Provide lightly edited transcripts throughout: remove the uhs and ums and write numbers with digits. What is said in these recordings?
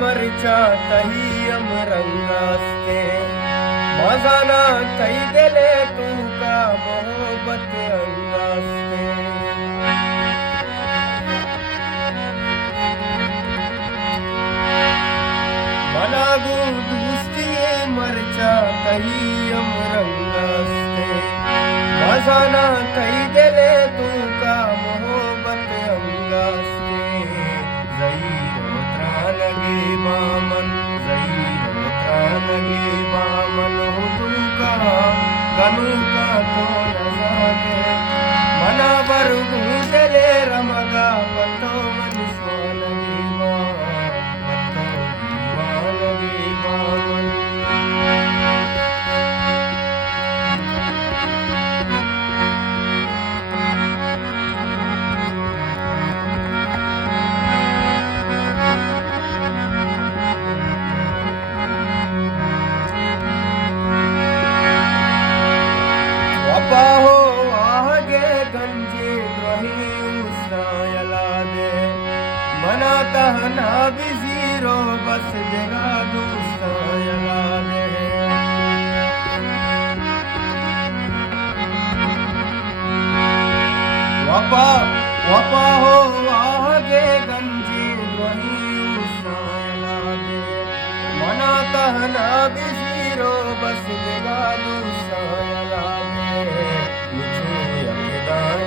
मरचा तहियम रंगास्ते मजाना तई दिले तू का मोहब्बत अंगास्ते मनागू दूसरी मरचा तहियम रंगास्ते मजाना तई दिले तू का मोहब्बत अंगास्ते ज़हीरो त्रानगे बामन ज़हीरो त्रानगे बामन हुदू का गनू का तो नजाने मना बर गूंजले रमगा पतो मन स्वानगे पतो दीवानगे बामन बाहो आगे गंजे रही उसायला दे मना तहना भी जीरो बस जगा दूसायला दे वपा वपा हो आगे गंजे रही उसायला दे मना तहना भी जीरो बस जगा दूसायला दे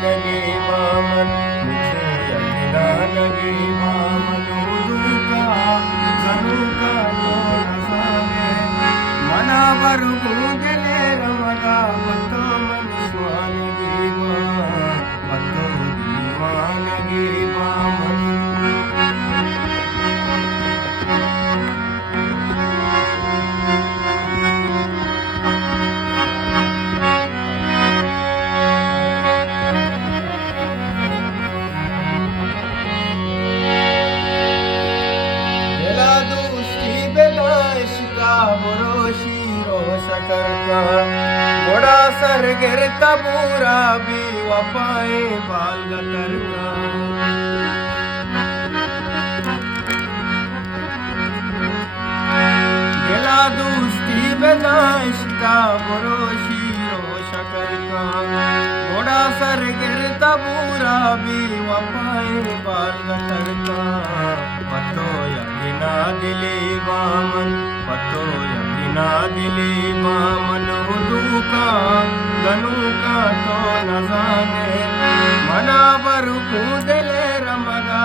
नगे बामन मुझे नगे बामन हुदू का गनू का तो नजाने मना बर गूंजले रमगा पतो मन स्वानगे पतो दीवानगे बामन बुरोशी रोशकर का बड़ा सर गिरता पूरा भी वफाए बाल गतर का दिला दोस्ती बेदाइश का बुरोशी रोशकर का बड़ा सर गिरता पूरा भी वफाए बाल गतर का पतो यकीना दिले बामन पतो यकीना दिले बामन हुदू का गनू का तो नजाने मना बर गूंजले रमगा